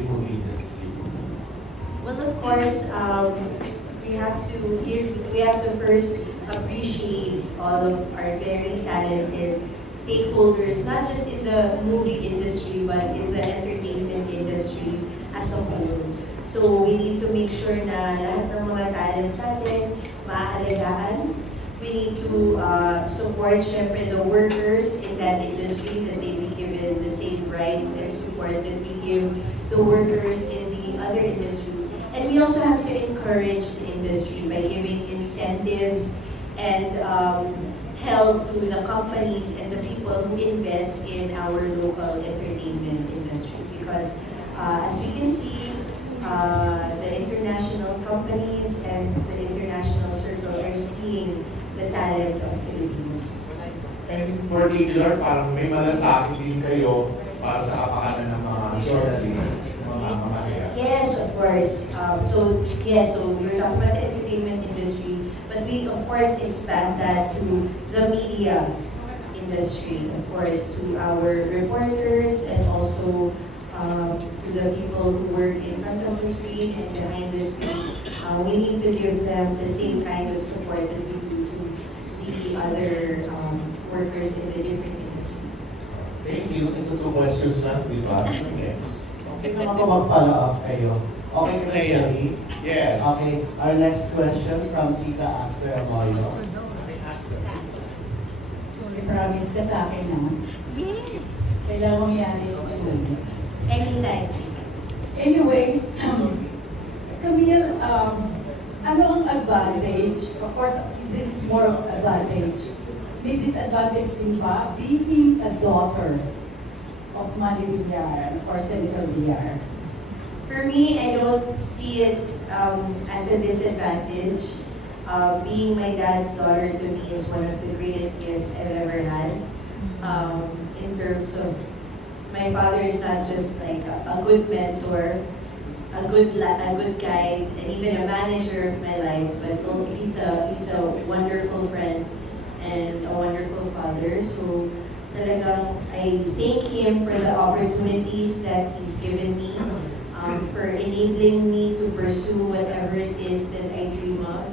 Philippine movie industry? Well, of course, we have to first appreciate all of our very talented stakeholders, not just in the movie industry, but in the entertainment industry as a whole. So we need to make sure na lahat ng mga talent natin maaalagaan. We need to support, syempre, the workers in that industry, that they be given the same rights and support that we give the workers in the other industries. And we also have to encourage the industry by giving incentives and help to the companies and the people who invest in our local entertainment industry. Because as we can see, the international companies and the international circle are seeing the talent of Filipinos. And in particular, parang may malasakit din kayo para sa kapakanan ng mga journalists, mga mamahayag. Yes, of course. So we're talking about the entertainment industry, but we of course expand that to the media industry, of course, to our reporters and also to the people who work in front of the screen and behind the screen. We need to give them the same kind of support that we do to the other workers in the different industries. Thank you. Ito 2 questions lang, di ba? Next. Okay naman ko mag-follow up kayo. Okay ka Okay. ready? Yes. Okay, our next question from Tita Aster Amoyo. May promise ka sa akin na kailangan mong yan soon. Anytime. Anyway, Camille, ano ang advantage? Of course, this is more of advantage. May disadvantage din ba being a daughter of Manny Villar and of course Senator Villar? For me, I don't see it as a disadvantage. Being my dad's daughter to me is one of the greatest gifts I've ever had. In terms of, my father is not just like a good mentor, a good guide, and even a manager of my life, but he's a wonderful friend and a wonderful father. So talagang I thank him for the opportunities that he's given me, for enabling me to pursue whatever it is that I dream of,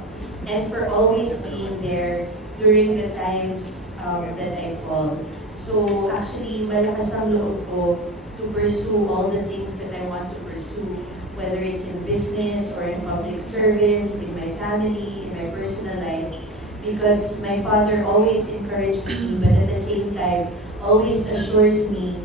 and for always being there during the times that I fall. So actually, malakas ang loob ko to pursue all the things that I want to pursue, whether it's in business or in public service, in my family, in my personal life, because my father always encourages me, but at the same time, always assures me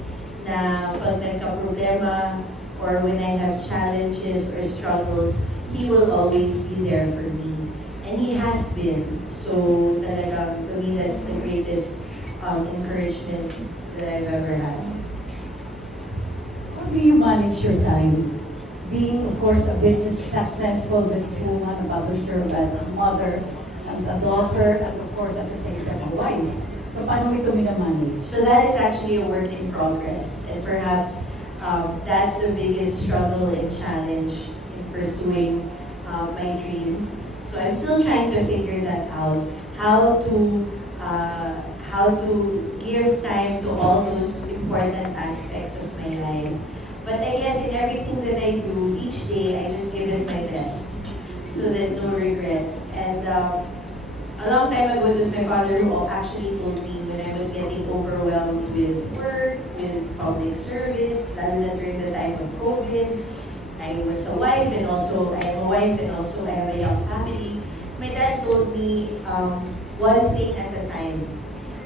na pag nagka-problema or when I have challenges or struggles, he will always be there for me. And he has been. So talagang, to me, that's the greatest encouragement that I've ever had. How do you manage your time? Being, of course, a successful businesswoman, a public servant, a mother, and a daughter, and of course, at the same time, a wife. So, paano ito minamanage? So that is actually a work in progress. And perhaps that's the biggest struggle and challenge in pursuing my dreams. So I'm still trying to figure that out. How to give time to all those important aspects of my life. But I guess in everything that I do, each day I just give it my best, so that no regrets. And a long time ago, it was my father who actually told me when I was getting overwhelmed with work, with public service, lalo na during the time of COVID. I was a wife and also I am a wife and also I have a young family. My dad told me one thing at a time.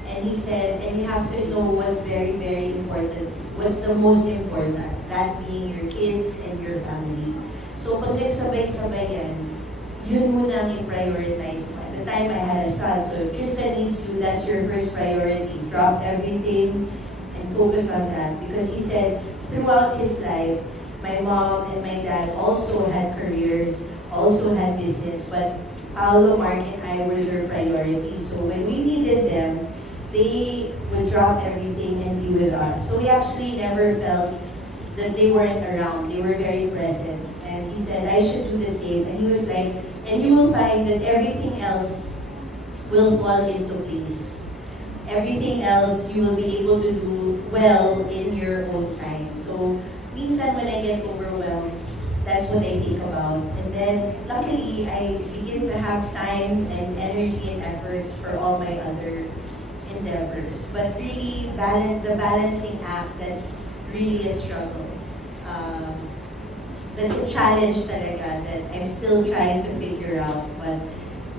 And he said, and you have to know what's very, very important. What's the most important? That being your kids and your family. So pag nagsabay-sabay yan, yun muna ang i-prioritize mo. At the time I had a son, so if Krista needs you, that's your first priority. Drop everything and focus on that. Because he said, throughout his life, my mom and my dad also had careers, also had business, but Paolo, Mark, and I were their priorities. So when we needed them, they would drop everything and be with us. So we actually never felt that they weren't around. They were very present. And he said, I should do the same. And he was like, and you will find that everything else will fall into place. Everything else you will be able to do well in your own time. So minsan when I get overwhelmed, that's what I think about. And then, luckily, I begin to have time and energy and efforts for all my other endeavors. But really, the balancing act, that's really a struggle. That's a challenge talaga that I'm still trying to figure out. But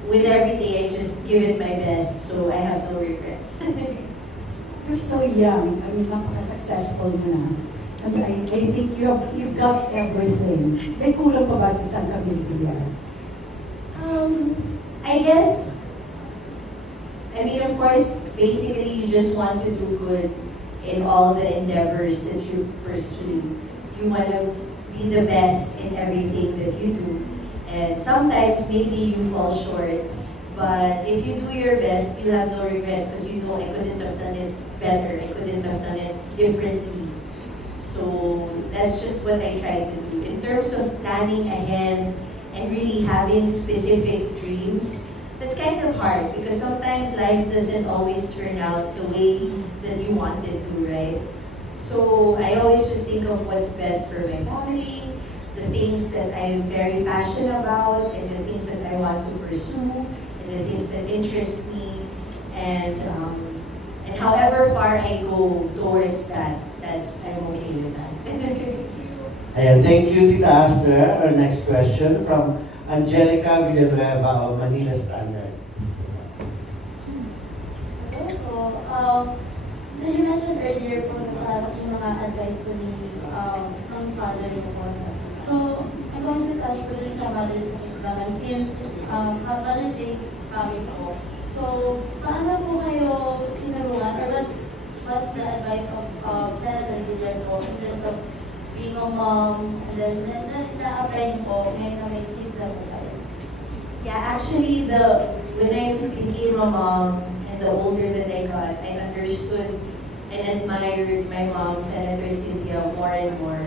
with every day, I just give it my best, so I have no regrets. You're so young. I mean, napaka-successful mo na. And I think you've got everything. May kulang pa ba sa isang Camille Villar? I guess, I mean, of course, basically, you just want to do good in all the endeavors that you pursue. You want to be the best in everything that you do. And sometimes, maybe you fall short. But if you do your best, you'll have no regrets because you know I couldn't have done it better. I couldn't have done it differently. So that's just what I try to do. In terms of planning ahead and really having specific dreams, that's kind of hard because sometimes life doesn't always turn out the way that you want it to, right? So I always just think of what's best for my family, the things that I'm very passionate about, and the things that I want to pursue, and the things that interest me, and however far I go towards that, I'm okay with that. Ayan, thank you, Tita Aster. Our next question from Angelica Villanueva of Manila Standard. Hello. You mentioned earlier po yung mga advice po ng father mo po. So, I'm going to touch po din sa Mother's Day naman since it's Mother's Day is coming po. So, paano po kayo tinulungan or what was the advice of Senator Villar po in terms of being a mom and then na-apply niyo po ngayon na may kids na po kayo? Yeah, actually, when I became a mom and the older that I got, I understood and admired my mom, Senator Cynthia, more and more.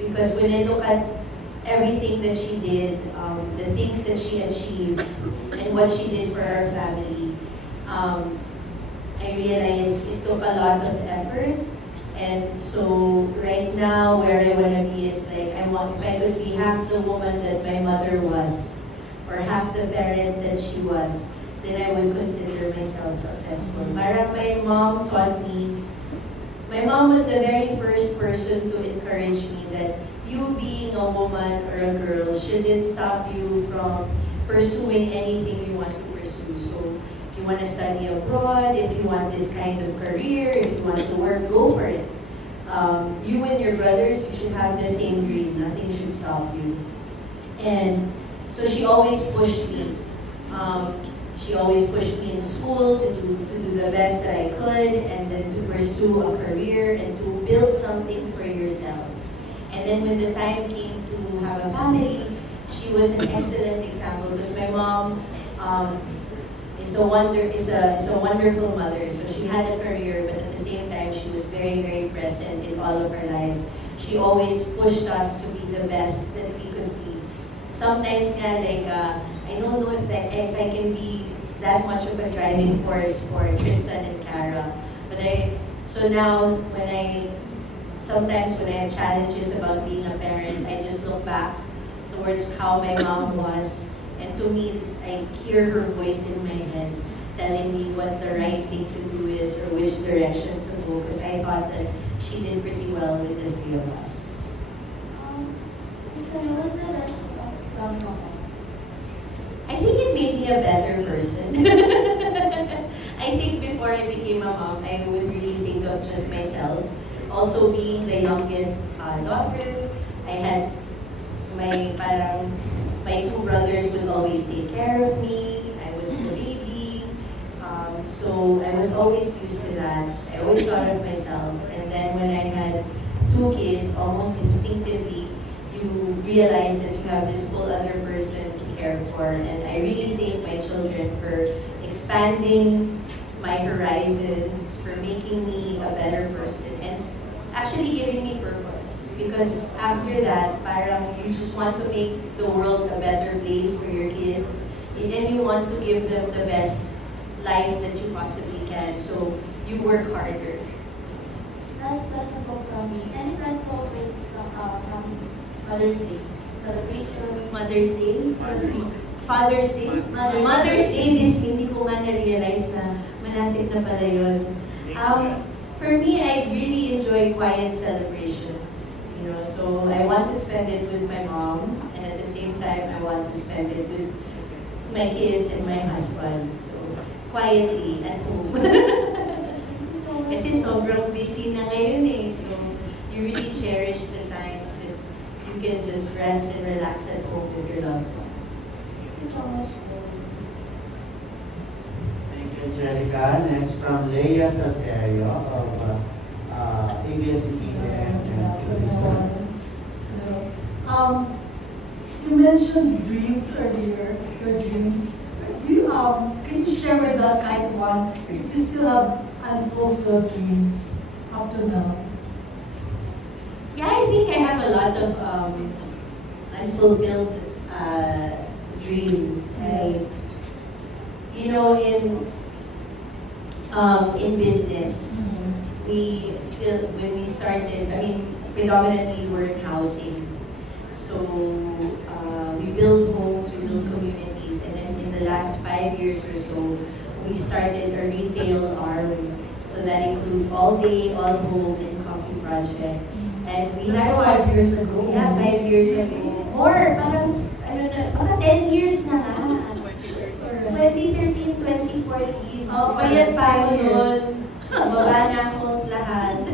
Because when I look at everything that she did, the things that she achieved, and what she did for our family, I realized it took a lot of effort. And so right now, where I want to be is like, if I could be half the woman that my mother was, or half the parent that she was, then I would consider myself successful. Parang my mom taught me, my mom was the very first person to encourage me that you being a woman or a girl shouldn't stop you from pursuing anything you want to pursue. So if you want to study abroad, if you want this kind of career, if you want to work, go for it. You and your brothers, you should have the same dream. Nothing should stop you. And so she always pushed me. She always pushed me in school to do the best that I could, and then to pursue a career and to build something for yourself. And then when the time came to have a family, she was an excellent example because my mom is a wonderful mother. So she had a career, but at the same time, she was very, very present in all of our lives. She always pushed us to be the best that we could be. Sometimes I don't know if I can be that much of a driving force for Tristan and Cara. So now sometimes when I have challenges about being a parent, I just look back towards how my mom was, and to me, I hear her voice in my head telling me what the right thing to do is or which direction to go, because I thought that she did pretty well with the three of us. So what's the best thing of becoming a mom? I think it made me a better person. I think before I became a mom, I would really think of just myself. Also being the youngest daughter, I had my two brothers would always take care of me. I was the baby. So I was always used to that. I always thought of myself. And then when I had two kids, almost instinctively, you realize that you have this whole other person to care for. And I really thank my children for expanding my horizons, for making me a better person, and actually giving me purpose. Because after that, parang you just want to make the world a better place for your kids, and you want to give them the best life that you possibly can. So you work harder. last question po from me. Any plans po with Mother's Day celebration? Mother's Day? Father's Day? Mother's Day, hindi ko nga na-realize na malapit na pala yun. For me, I really enjoy quiet celebrations. You know, so I want to spend it with my mom, and at the same time, I want to spend it with my kids and my husband. So, quietly at home. Kasi sobrang busy na ngayon eh. So, you really cherish the times that you can just rest and relax at home with your loved ones. Thank you so much po. Thank you, Angelica. Next from Leia Santerio of ABS-CBN and Philippine. You mentioned dreams earlier, your dreams. Can you share with us, kind one, if you still have unfulfilled dreams up to now? Yeah, I think I have a lot of unfulfilled dreams. Yes. You know, in business, when we started, I mean, predominantly we're in housing. So we build homes, we build communities, and then in the last 5 years or so, we started a retail arm. So that includes all day, all home, and coffee project. And we That's had 5 years ago. Yeah, 5 years ago. Or parang, baka 10 years na nga. 2013, 2014. So, payat pa ako nun. Baba na akong lahat.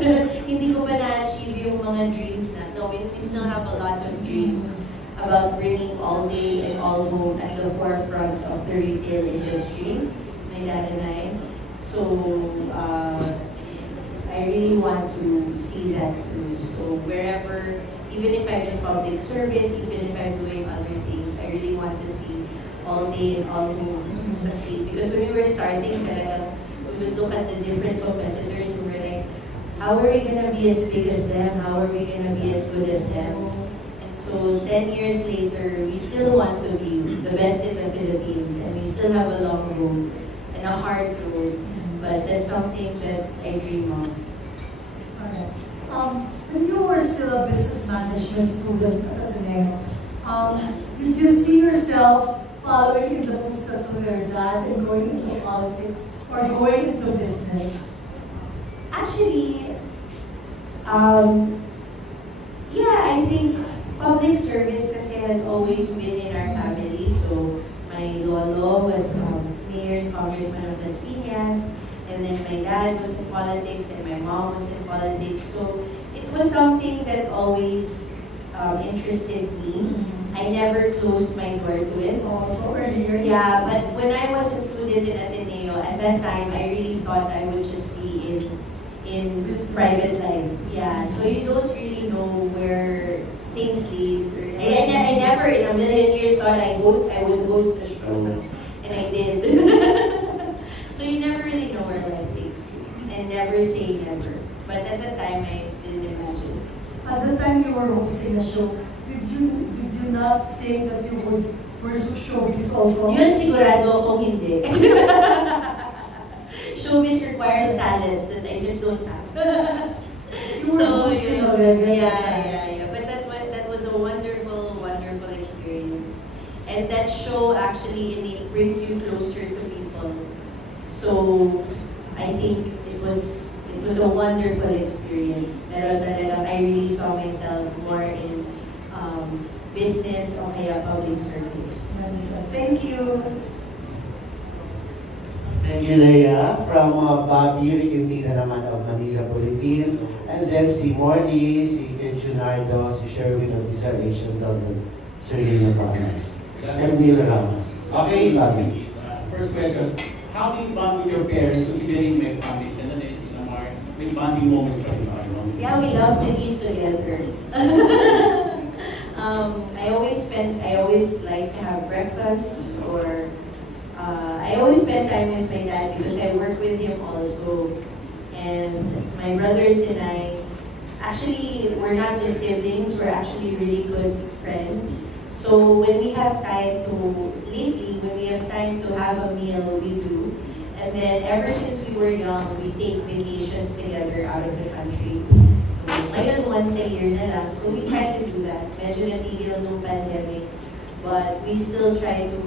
Hindi ko pa na-achieve yung mga dreams na. No, we still have a lot of dreams about bringing all day and all home at the forefront of the retail industry. My dad and I. So, I really want to see that through. So, wherever, even if I'm in public service, even if I'm doing other things, I really want to see all day and all home succeed. Because when we were starting, we would look at the different competitors and we're like, how are we gonna be as big as them? How are we gonna be as good as them? And so 10 years later, we still want to be the best in the Philippines, and we still have a long road and a hard road, but that's something that I dream of. Alright. When you were still a business management student at Ateneo, did you see yourself following in the footsteps of your dad and going into politics or going into business? Actually, yeah, I think public service kasi has always been in our family. So my lolo was mayor and congressman of Las Piñas, and then my dad was in politics, and my mom was in politics. So it was something that always interested me. I never closed my door to it. Also earlier. Yeah, but when I was a student in Ateneo, at that time, I really thought I would just be in Business. private life. Yeah, so you don't really know where things lead. I never in a million years thought I would host a show, and I did. So you never really know where life takes you, and never say never. But at the time, I didn't imagine. At the time you were hosting a show, did you not think that you would pursue showbiz also? Yun sigurado kung hindi. Showbiz requires talent that I just don't have. You were hosting already. Yeah. But that was a wonderful, wonderful experience. And that show actually brings you closer to people. So I think it was a wonderful experience. Pero talagang I really saw myself more in business o kaya public service. Thank you. Thank you, Leia. From Bobby Riquentina naman of Manila Bulletin. And then si Morley, si Junardo, si Sherwin of Dissertation doon ng Serena Banas. And Neil Ramos. Okay, Bobby. First question, how do you bond with your parents considering my family? May bonding moments pa rin ba? Yeah, we love to eat together. I always like to have breakfast, or I always spend time with my dad because I work with him also. And my brothers and I, actually, we're not just siblings, we're actually really good friends. So when we have time to have a meal, we do. And then ever since we were young, we take vacations together out of the country. So ngayon once a year na lang. So we try to do that. Medyo natigil nung pandemic. But we still try to,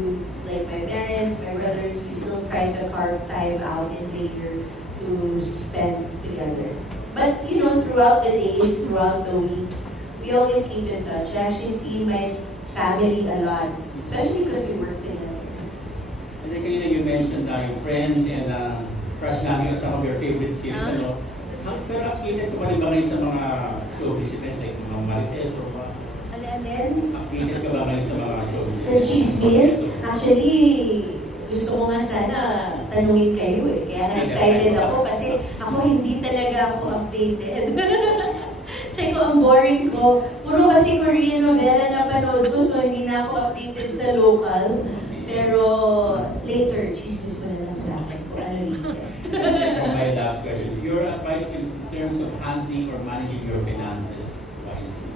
like my parents, my brothers, we still try to carve time out in the year to spend together. But you know, throughout the days, throughout the weeks, we always keep in touch. I actually see my family a lot, especially because we work together. And then kanina you mentioned yung Friends and crush namin some of your favorite series, ano? Pero updated ko pa rin ba ngayon sa mga showbiz events like mga Marites or mga updated ka ba ngayon sa mga showbiz? Sa chismis, actually, gusto ko nga sana tanungin kayo eh. Kaya excited ako kasi ako hindi talaga ako updated. Kasi ko, ang boring ko. Puro kasi Korean novela na panood ko, so hindi na ako updated sa local. Pero later, chismis mo na lang sa akin kung ano latest. For my last question, your advice in terms of handling or managing your finances wisely,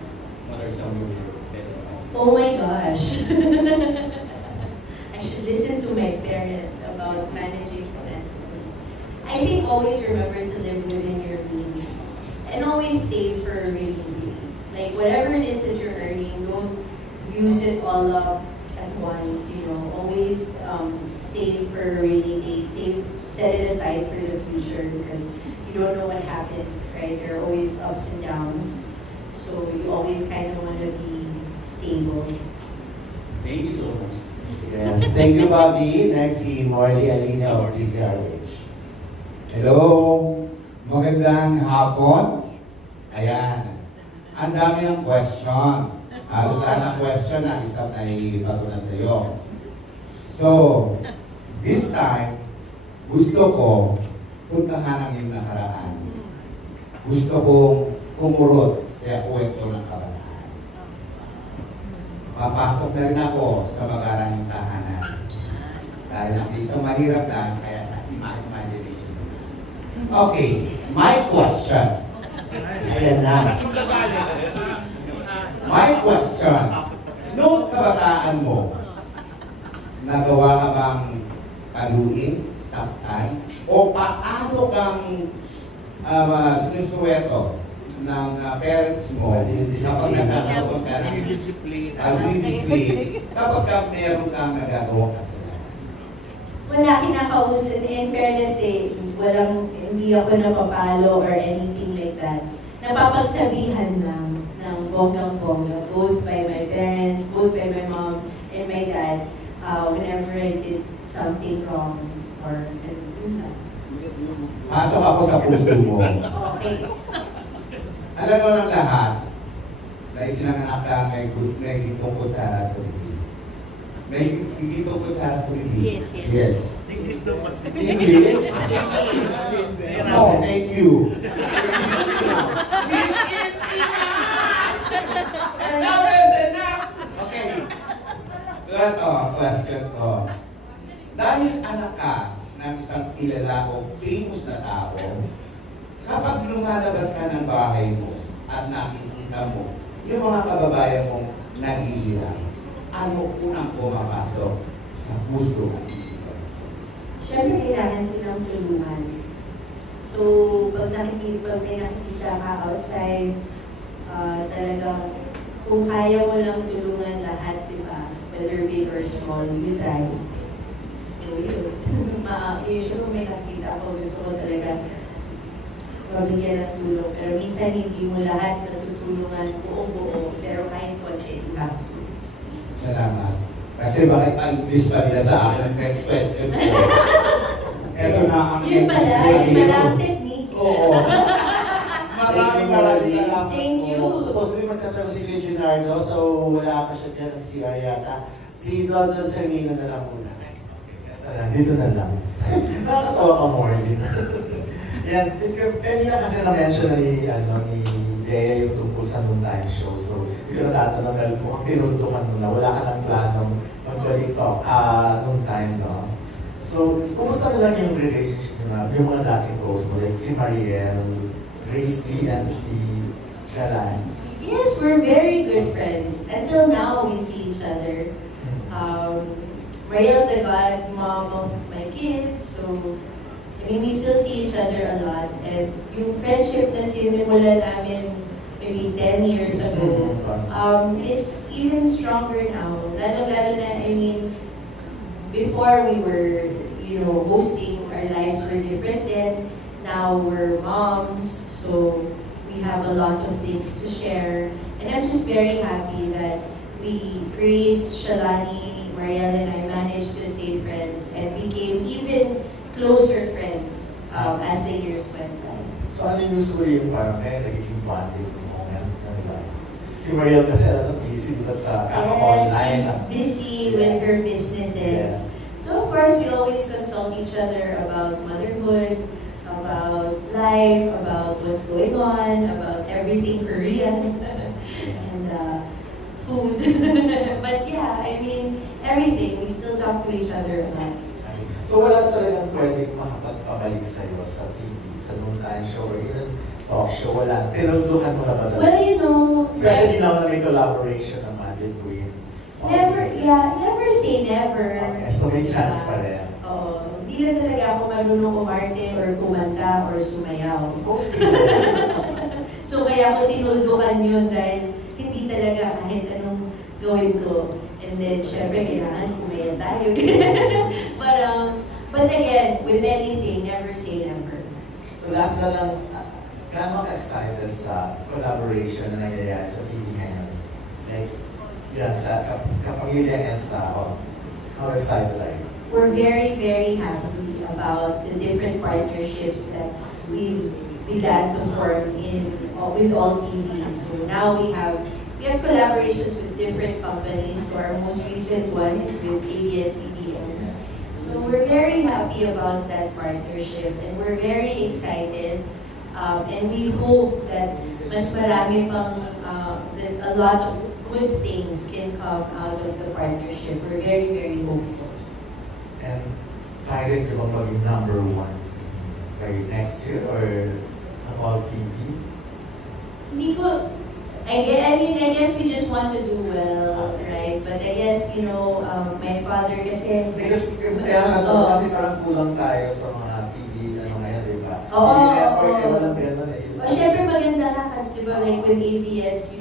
what are some of your best advice? Oh my gosh. I should listen to my parents about managing finances. I think always remember to live within your means. And always save for a rainy day. Like whatever it is that you're earning, don't use it all up at once, you know. Always save for a rainy day. Set it aside for the future because you don't know what happens, right? There are always ups and downs. So you always kind of want to be stable. Thank you so much. Yes, thank you, Bobby. Next, si Morley Alina of DZRH. Hello, magandang hapon. Ayan, ang dami ng question. Halos lahat ng question na isang naibato na sa'yo. So, this time, gusto ko puntahan ang iyong nakaraan. Gusto kong kumurot sa kwento ng kabataan. Papasok na rin ako sa magarang tahanan. Dahil ang isang mahirap lang, kaya sa imagination mo na. Okay, my question. Ayan na. My question. Noong kabataan mo, nagawa ka bang kaluin, saktan, o paano kang sinusuweto ng parents mo kapag nagkakaroon ka ng discipline kapag meron kang nagagawa kasalanan? Wala, kinakausap. In fairness eh, hindi ako napapalo or anything like that. Napapagsabihan lang ng bonggang-bongga, both by my parents, both by my mom and my dad, whenever I did something wrong or yun lang. Pasok ako sa puso mo. Okay. Alam mo ng lahat na itinanganak ka may gitong kutsara sa bibig. May gitong kutsara sa bibig. Yes, yes. Yes. English daw mas. English? Oh, thank you. Enough is enough! Okay. Ito, question ko. Dahil anak ka ng isang kilala o famous na tao, kapag lumalabas ka ng bahay mo at nakikita mo yung mga kababayan mong naghihirap, ano unang pumapasok sa puso at isipan? Siyempre, kailangan silang tulungan. So, pag may nakikita ka outside, talagang kung kaya mo lang tulungan lahat, di ba? Whether big or small, you try. So, yun. Usually, kung may nakita ko, gusto ko talaga mabigyan ng tulong. Pero minsan, hindi mo lahat natutulungan buo-buo. Pero kahit konti, you have to. Salamat. Kasi bakit ang-English pa nila sa akin ang next question ko? Ito na ang Yun pala ang technique. Oo. Maraming salamat. Thank you. Supposedly magtatanong si Kuya Junardo, so wala pa siya dyan ng CR yata. Si Don Sermino na lang muna. Dito na lang. Nakakatawa ka more din. Yan, kanina kasi na-mention na ni Lea yung tungkol sa noontime show. So, hindi ko natatanong dahil mukhang pinuntukan mo na wala ka ng planong magbalik noontime, no? So, kumusta na lang yung relationship na yung mga dating hosts mo, like si Mariel, Grace Lee, and si Shalan? Yes, we're very good friends. Until now, we see each other. Mariel's the godmom of my kids, so So, I mean, we still see each other a lot. And yung friendship na sinimula namin maybe 10 years ago is even stronger now. Lalo-lalo na, I mean, before we were, hosting, our lives were different then. Now we're moms, so we have a lot of things to share. And I'm just very happy that Grace, Shalani, Marielle, and I managed to stay friends and became even closer friends as the years went by. So ano usually yung parang nagiging bonding moment? Ano ba? Si Marielle kasi busy dito sa online. She's busy with her businesses. So of course, we always consult each other about motherhood, about life, about what's going on, about everything Korean, and food. But yeah, I mean, everything. We still talk to each other a lot. So wala na talagang pwedeng makapagpabalik sa'yo sa TV, sa noontime show, or even talk show, wala. Tinundukan mo na ba talaga? Well, especially now na may collaboration naman between never say never. Okay, so may chance pa rin. Oo. Hindi na talaga ako marunong umarte or kumanta or sumayaw. So kaya ko tinuldukan yun dahil hindi talaga kahit anong gawin ko. And then, syempre, kailangan kumayan tayo. But again, with anything, never say never. So last na lang, gaano ka excited sa collaboration na nangyayari sa TV ngayon? Like, yan, sa kapamilya and sa how excited are you? We're very, very happy about the different partnerships that we've began to form with all TV. So now we have collaborations with different companies. So our most recent one is with ABS-CBN. So we're very happy about that partnership and we're very excited. And we hope that mas marami pang, that a lot of good things can come out of the partnership. We're very, very hopeful. And target nyo bang maging #1 by next year or all TV? Hindi ko, I guess we just want to do well, right? But I guess, my father kasi... Because kasi parang kulang tayo sa mga TV, ngayon, di ba? Oo. Walang ganun eh. Siyempre maganda na kasi, di ba, like with ABS,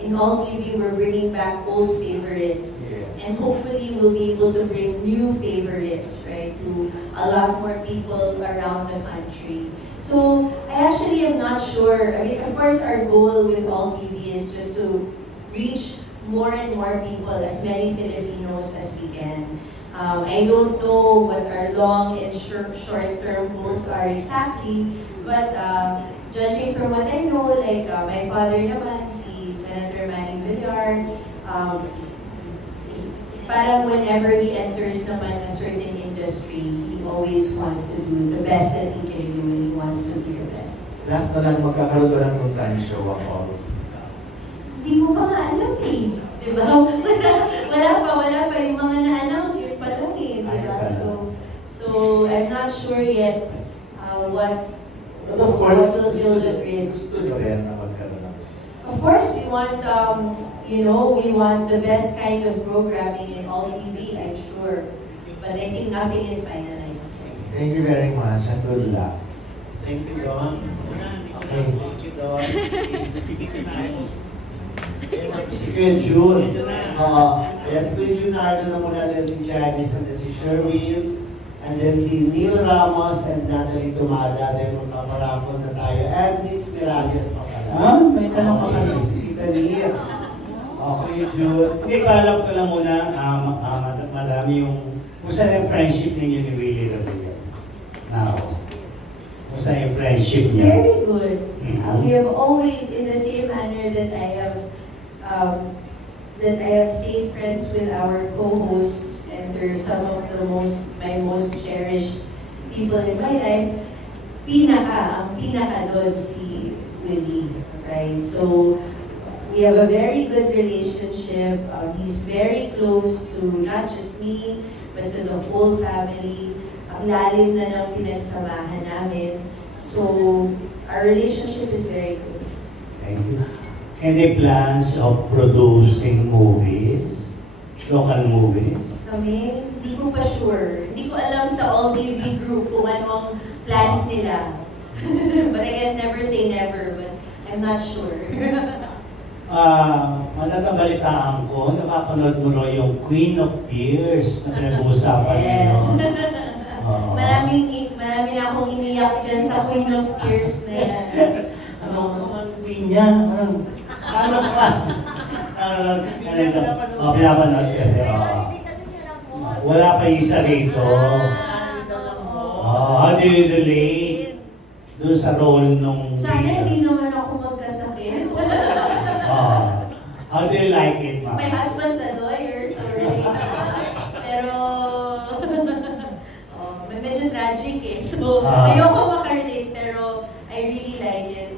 in all TV, we're bringing back old favorites. Yes. And hopefully, we'll be able to bring new favorites, right, to a lot more people around the country. So, I actually am not sure. I mean, of course, our goal with all TV is just to reach more and more people, as many Filipinos as we can. I don't know what our long and short-term goals are exactly, but judging from what I know, like my father naman, si Senator Manny Villar, parang whenever he enters naman a certain industry, he always wants to do the best that he can do and he wants to be the best. Last na lang, magkakaroon ba ng noontime show ang all? Hindi ko pa nga alam eh. Diba? Wala pa. Yung mga na-announce, yun pa lang eh. Diba? So I'm not sure yet what But of course, will build the bridge. gusto nyo rin na magkaroon ng... Of course, we want, we want the best kind of programming in all TV, I'm sure. But I think nothing is finalized. Thank you very much and good luck. Thank you, Don. Okay, thank you, Don. Si Kuya June. Si Kuya Junardo na muna, then si Janice, and then si Sherwin, and then si Neil Ramos and Natalie Tumada, then magpaparapon na tayo. And Nitz Miralles pa pala. May tanong ka pala. Si Tita Nitz. Kuya June. Hindi, paalam ko lang muna, madami yung, kung saan yung friendship ninyo ni Willie Rabia? Now, kung saan yung friendship niya? Very good. We have always, in the same manner that I have stayed friends with our co-hosts, and they're some of my most cherished people in my life. Ang pinaka doon si Willie, right? So we have a very good relationship. He's very close to not just me, but to the whole family. Ang lalim na ng pinagsamahan namin. So our relationship is very good. Thank you. Any plans of producing movies? local movies? Kami, hindi ko pa sure. Hindi ko alam sa All TV Group kung anong plans nila. But I guess never say never, but I'm not sure. Natabalitaan ko, napapanood mo rin yung Queen of Tears na pinag-uusapan niyo. Marami na akong iniyak dyan sa Queen of Tears na yan. Ano ka man, niya? Ano ka? Pinapanood kasi. Wala pa isa rito. How do you relate doon sa role nung... Sana hindi naman ako magkasakit. How do you like it, ma'am? My husband's a lawyer, so really. Pero, medyo tragic eh. So, ayoko makarelate, pero I really like it.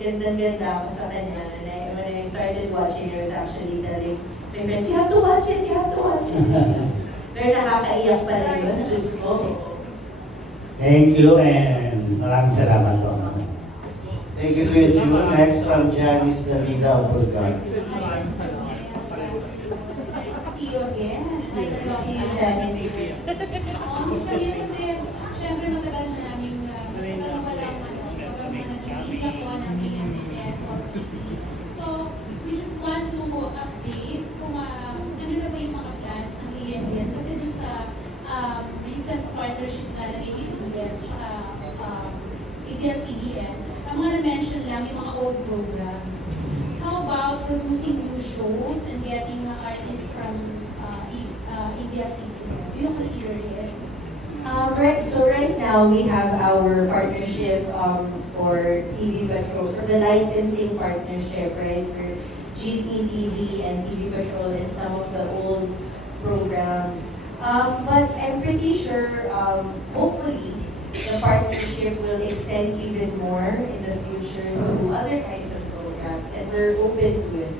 Ganda-ganda ako sa kanya. And when I started watching, I was actually telling my friends, you have to watch it, you have to watch it. Pero nakakaiyak pala yun, Diyos ko. Thank you and maraming salamat po. Thank you, Kuya June. Next from Janice Navida of Bulgar. Nice to see you again. Nice to see you, Janice. Gusto niyo kasi, syempre matagal na namin, matagal na palang naging ako ng AMNS or TV. So, we just want to update kung ano na ba yung mga plans ng AMNS. Kasi dun sa recent partnership na ng AMNS at ABS-CBN, ang mga na-mention lang yung mga old programs. How about producing new shows and getting artists from ABS-CBN? Do you consider it? So right now we have our partnership for TV Patrol, for the licensing partnership, right, for Jeepney TV and TV Patrol and some of the old programs. But I'm pretty sure, hopefully, the partnership will extend even more in the future to other kinds of programs, and we're open to it.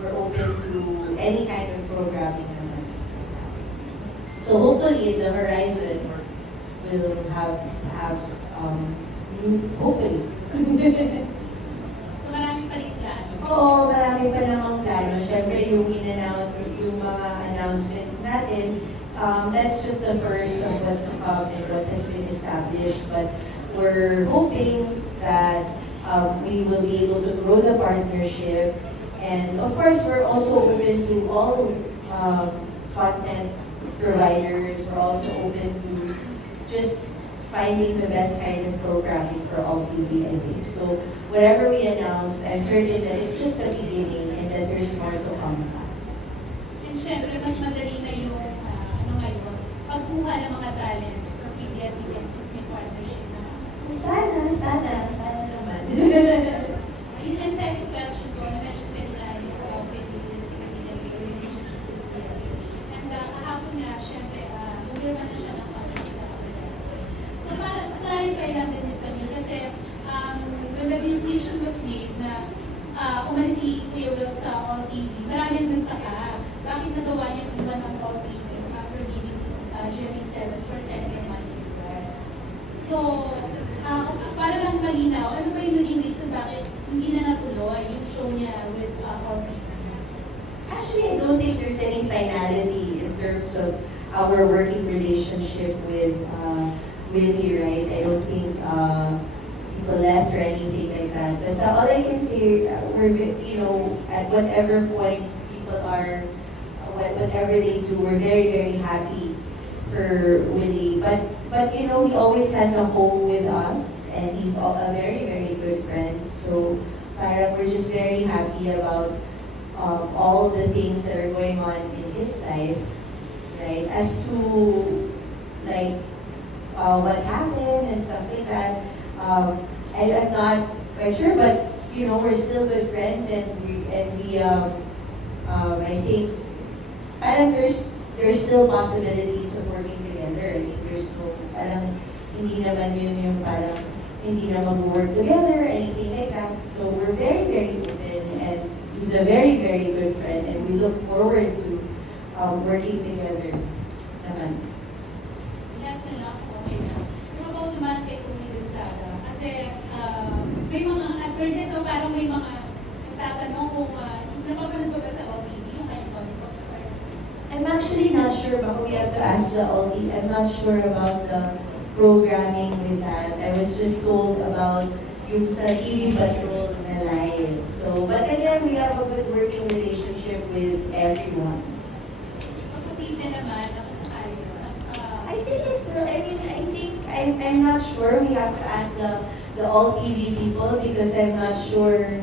We're open to any kind of programming naman. So hopefully in the horizon, we'll have hopefully. So marami pa rin plano? Oo, marami pa namang plano. Siyempre yung mga announcement natin, that's just the first of what's to come and what has been established. But we're hoping that we will be able to grow the partnership. And of course, we're also open to all content providers. We're also open to just finding the best kind of programming for all TV, I think. So whatever we announce, I'm certain that it's just the beginning and that there's more to come. And syempre, mas madali na yung pagkuha ng mga talents from ABS-CBN since may partnership na. Sana naman. Yun ang second question ko, na-mention ka nila yung relationship with Pierre. And kahapon nga, syempre, bumirma na siya ng contract. So, para clarify lang din Ms. Camille, kasi when the decision was made na umalis si Kuya Will sa All TV, marami ang nagtaka. Bakit nagawa niya iwan ng All TV after leaving Jerry 7 for Senator Manny? So, para lang malinaw, ano ba yung naging reason bakit hindi na natuloy yung show niya with All TV? Actually, I don't think there's any finality in terms of our working relationship with Willie, right? I don't think people left or anything like that. But all I can say, we're, at whatever point people are, whatever they do, we're very, very happy for Willie. But he always has a home with us, and he's a very, very good friend. So parang we're just very happy about all the things that are going on in his life, right? As to what happened and stuff like that, I'm not quite sure, but we're still good friends, and we I think parang there's still possibilities of working together. I mean, there's no parang hindi naman yun yung parang hindi na mag-work together or anything like that. So we're very, very open, and he's a very, very good friend, and we look forward to working together naman. Last na lang, okay na. Yung about naman kay Tony Gonzaga, kasi may mga, as per this, so parang may mga nagtatanong kung napapanood ba sa OTV yung kayong politics part? I'm actually not sure, baka we have to ask the OT. I'm not sure about the programming with that. I was just told about yung sa TV Patrol na live. So, but again, we have a good working relationship with everyone. So, posible naman, nakasakali. I think it's, I'm not sure. We have to ask the all TV people because I'm not sure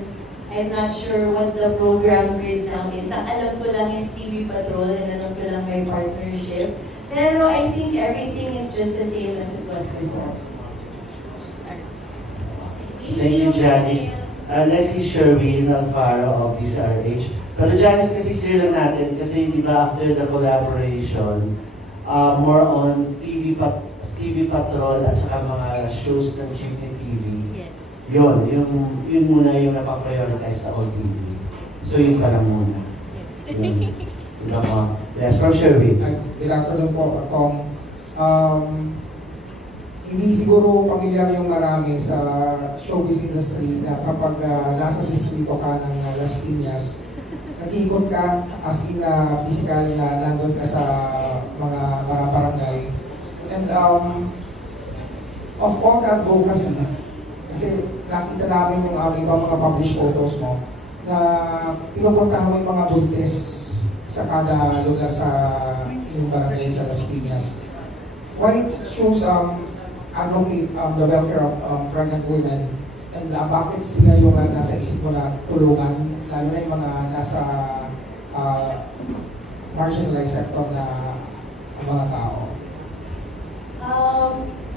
what the program grid now is. Ang alam ko lang is TV Patrol and alam ko lang may partnership. Pero I think everything is just the same as it was before. Thank you, Janice. Let's see Sherwin Alfaro of DZRH. Pero Janice, kasi clear lang natin, kasi di ba after the collaboration, more on TV Patrol at saka mga shows ng Jeepney TV. Yes. Yun muna yung napaprioritize sa All TV. So yun pa lang muna. Yun. Diba ko? Yes, from Sherwin. Director lang po akong hindi siguro pamilyar yung marami sa showbiz industry na kapag nasa distrito ka ng Las Piñas, nag-iikot ka as in physical na nandun ka sa mga barangay. And of all that advocacy, kasi nakita namin yung ibang mga published photos mo, na pinupuntahan mo yung mga buntis sa kada lugar sa yung barangay sa Las Piñas. Why choose advocate the welfare of pregnant women, and bakit sila yung nasa isip mo na tulungan, lalo na yung mga nasa marginalized sector na mga tao?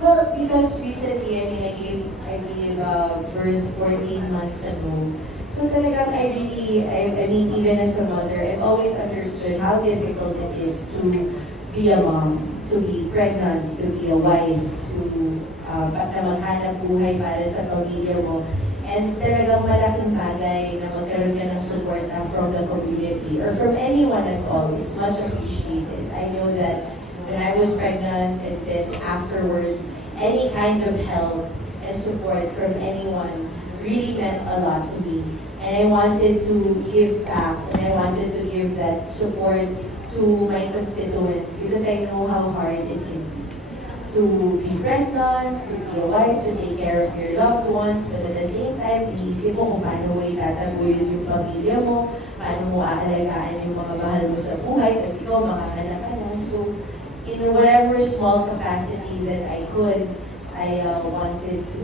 Well, because recently, I gave birth 14 months ago. So talagang I mean, even as a mother, I've always understood how difficult it is to be a mom, to be pregnant, to be a wife, to maghanap buhay para sa pamilya mo. And talagang malaking bagay na magkaroon ka ng support from the community or from anyone at all. It's much appreciated. I know that when I was pregnant and then afterwards, any kind of help and support from anyone really meant a lot to me. And I wanted to give back, and I wanted to give that support to my constituents because I know how hard it can be. To be pregnant, to be a wife, to take care of your loved ones, but at the same time, iniisip mo kung paano mo itataguyod yung pamilya mo, paano mo aalagaan yung mga mahal mo sa buhay, kasi ikaw makakanak ka na. So, in whatever small capacity that I could, I wanted to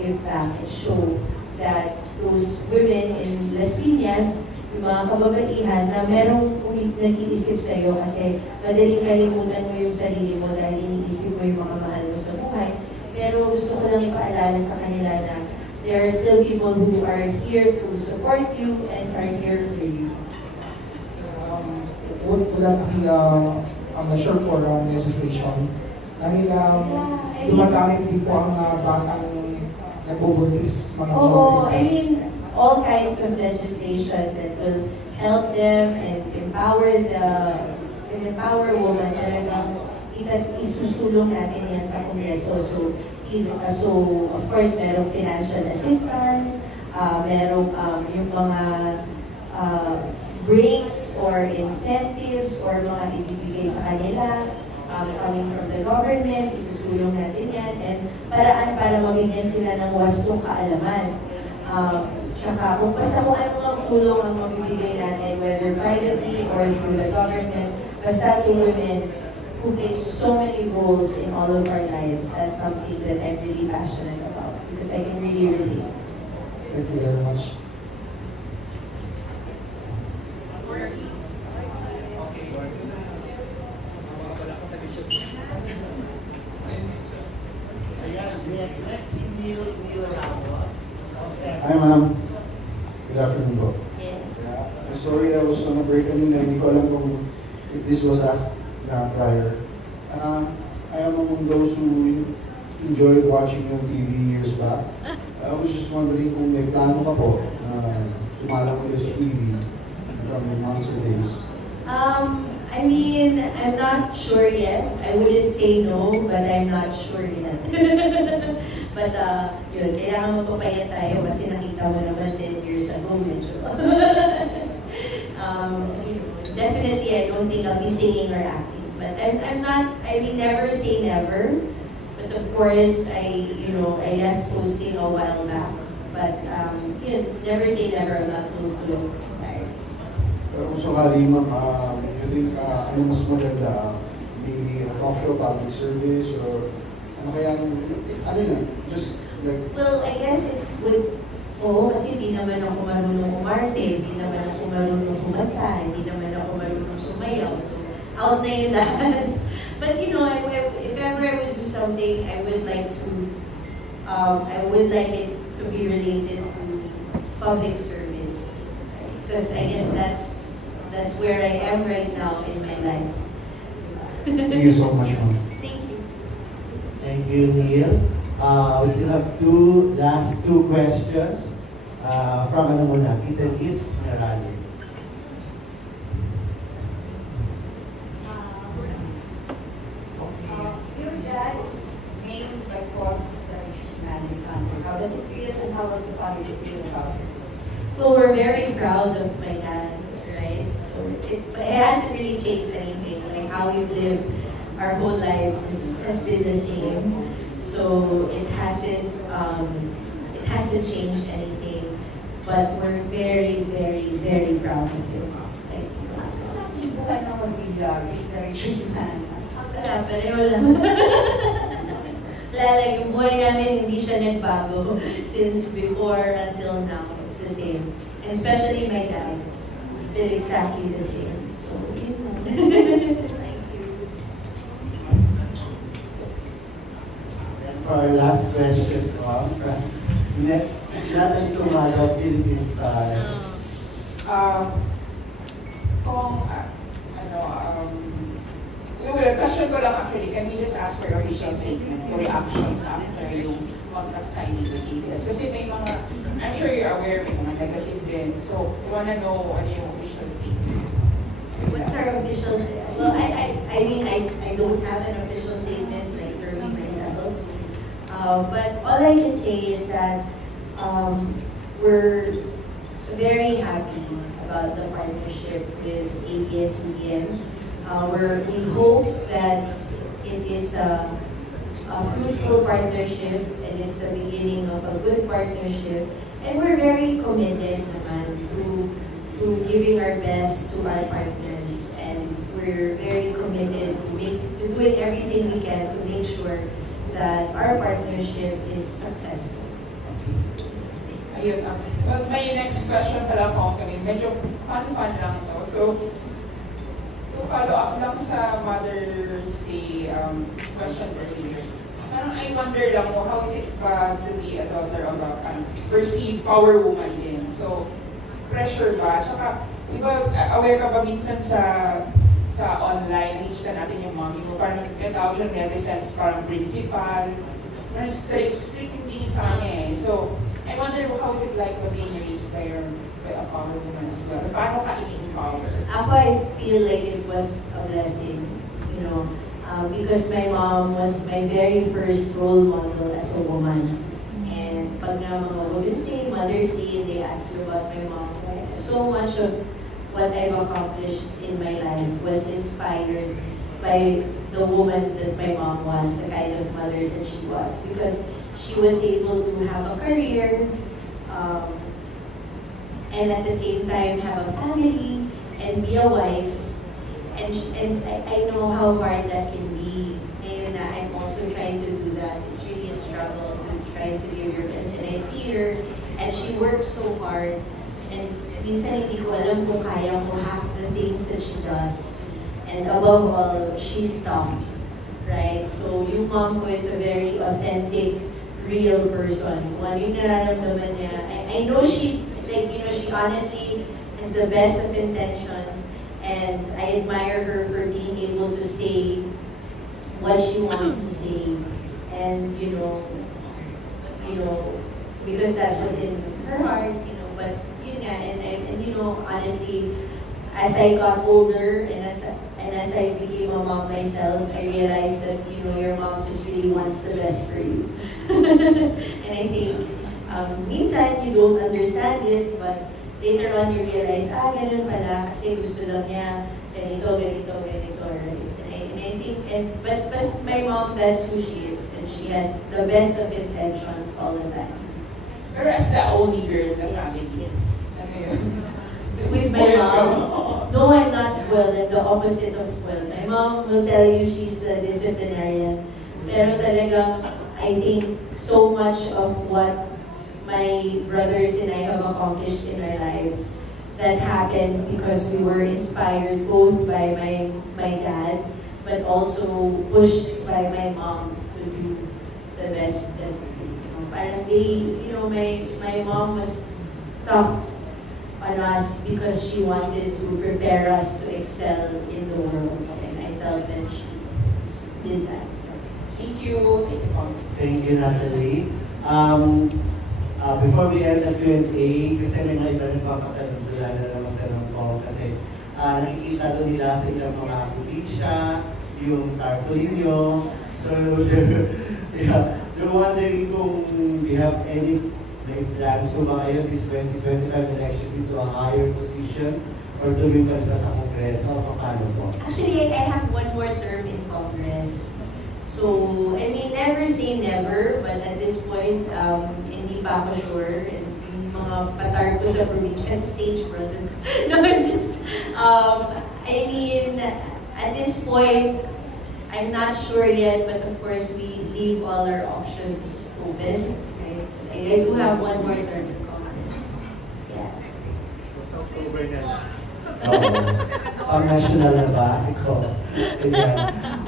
give back and show that those women in Las Piñas, yung mga kababaihan na merong nag-iisip sa'yo kasi madaling kalimutan mo yung sarili mo dahil iniisip mo yung mga mahal mo sa buhay. Pero gusto ko lang ipaalala sa kanila na there are still people who are here to support you and are here for you. Would that be a short for legislation? Dahil dumadami din po ang batang nagbubuntis, mga Oo, I mean, all kinds of legislation that will help them and empower women. Talagang isusulong natin yan sa Kongreso. So of course, merong financial assistance, merong yung mga breaks or incentives or mga ibibigay sa kanila coming from the government, isusulong natin yan, and paraan para mabigyan sila ng wastong kaalaman. Tsaka kung ano mang tulong ang mabibigay natin, whether privately or through the government, basta to women who play so many roles in all of our lives, that's something that I'm really passionate about because I can really relate. Thank you very much. Hi ma'am. Good afternoon po. Yes. I'm sorry I was on a break kanina. Hindi ko alam kung if this was asked prior. I am among those who enjoyed watching yung TV years back. I was just wondering kung may plano ka po na sumalang ulit sa TV from the months or days. I mean, I'm not sure yet. I wouldn't say no, but I'm not sure yet. But yun, kailangan magpapayat tayo kasi nakita mo naman 10 years ago medyo. Definitely definitely, I don't think I'll be singing or acting. But I'm not, I mean, never say never. But of course, I left hosting a while back. But, never say never, I'm not close to it. Pero kung sakali, ma'am, you think ano mas maganda? Maybe a talk show, public service, or ano kaya, ano yan? Just like... Well, I guess it would, kasi di naman ako marunong umarte, di naman ako marunong kumanta, hindi naman ako marunong sumayaw. So, out na yun lahat. But if ever I would do something, I would like it to be related to public service. Because I guess that's where I am right now in my life. Thank you so much, ma'am. Thank you. Thank you, Neil. We still have last two questions. From ano muna? Kita Liz Merali. Your dad is named by Forbes as the richest man in the country. How does it feel and how does the family feel about it? Well, we're very proud of my dad, right? So it hasn't really changed anything. Like how we've lived our whole lives has been the same. So it hasn't changed anything. But we're very, very, very proud of him. Thank you. Kasi yung buhay ng Mavilla, being the richest man. Wala, pareho lang. Wala, yung buhay namin hindi siya nagbago since before until now. It's the same. And especially my dad. Still exactly the same. So, yun lang. Thank you. For our last question from Natalie Kumalo, Philippine Star. Question ko lang actually, can we just ask for your official statement, the reactions after yung contract signing with ABS? Kasi may mga, I'm sure you're aware, may mga negative din. So, we wanna know ano yung official statement. What's our official statement? Well, I don't have an official statement like for me myself. But all I can say is that we're very happy about the partnership with ABS-CBN. We hope that it is a fruitful partnership and it's the beginning of a good partnership. And we're very committed naman to giving our best to our partners. And we're very committed to doing everything we can to make sure that our partnership is successful. Ayun. Well, my next question pala po kami, medyo fun lang to. So, to follow up lang sa Mother's Day question earlier, parang I wonder lang mo, how is it ba to be a daughter of a perceived power woman din? So, pressure ba? Tsaka, di ba, aware ka ba minsan sa online, nakikita natin yung mommy mo, parang nagkatawag siya netizens, parang principal, parang strict yung tingin sa kanya eh. So, I wonder how is it like being raised by a power woman as well? Paano ka ini-empower? Ako, I feel like it was a blessing, because my mom was my very first role model as a woman. And pag na mga Women's Day, Mother's Day, they ask you about my mom. So much of what I've accomplished in my life was inspired by the woman that my mom was, the kind of mother that she was. Because she was able to have a career, and at the same time have a family, and be a wife. And I know how hard that can be. And I'm also trying to do that. It's really a struggle to try to give your best. And I see her, and she works so hard. And minsan hindi ko alam kung kaya ko half the things that she does. And above all, she's tough, right? So yung mom ko is a very authentic, real person. Kung ano yung nararamdaman niya, I know she honestly has the best of intentions, and I admire her for being able to say what she wants to say, and because that's what's in her heart, but yun nga, and honestly, as I got older and as I became a mom myself, I realized that your mom just really wants the best for you. And I think minsan you don't understand it, but later on you realize, ganun pala, kasi gusto lang niya ganito, ganito, ganito, right? And I think, but my mom, that's who she is, and she has the best of intentions all the time. Pero as the only girl in the family, ano yun? With my mom, no, I'm not spoiled. I'm the opposite of spoiled. My mom will tell you she's the disciplinarian. Pero talagang, I think, so much of what my brothers and I have accomplished in our lives, that happened because we were inspired both by my dad, but also pushed by my mom to do the best that parang they, my mom was tough on us because she wanted to prepare us to excel in the world, and I felt that she did that. Thank you. Thank you, Congress. Thank you, Natalie. Before we end the Q&A, kasi may mga iba nagpapatanong doon na magtanong ko, kasi nakikita doon nila sa ilang mga probinsya, yung tarpaulin. So they're wondering kung they have any plans to ba kayo this 2025 elections into a higher position or tuloy pa rin sa Kongreso o paano po? Actually, I have one more term in Congress. So, I mean, never say never, but at this point, hindi pa ako sure. And yung mga patar ko sa probinsya, stage brother. No, just, I mean, at this point, I'm not sure yet, but of course, we leave all our options open. Right? I do have one more term in Congress. Yeah. Pang-national na ba? Siko.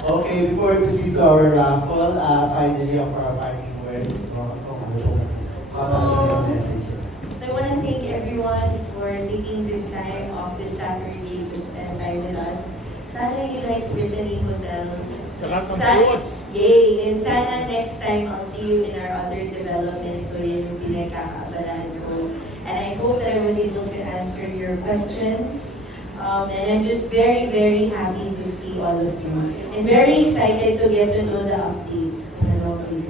Okay, before we proceed to our raffle, finally, for our parting words, kung ano po kasi, yung message. So I want to thank everyone for taking this time off this Saturday to spend time with us. Sana you like Brittany Hotel. Salamat ng foods! Yay! And sana next time I'll see you in our other developments. So yun yung pinagkakaabalahan ko. And I hope that I was able to answer your questions. And I'm just very, very happy to see all of you. And very excited to get to know the updates.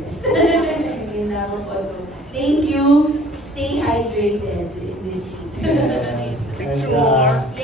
So, thank you. Stay hydrated in this heat. Yes. And,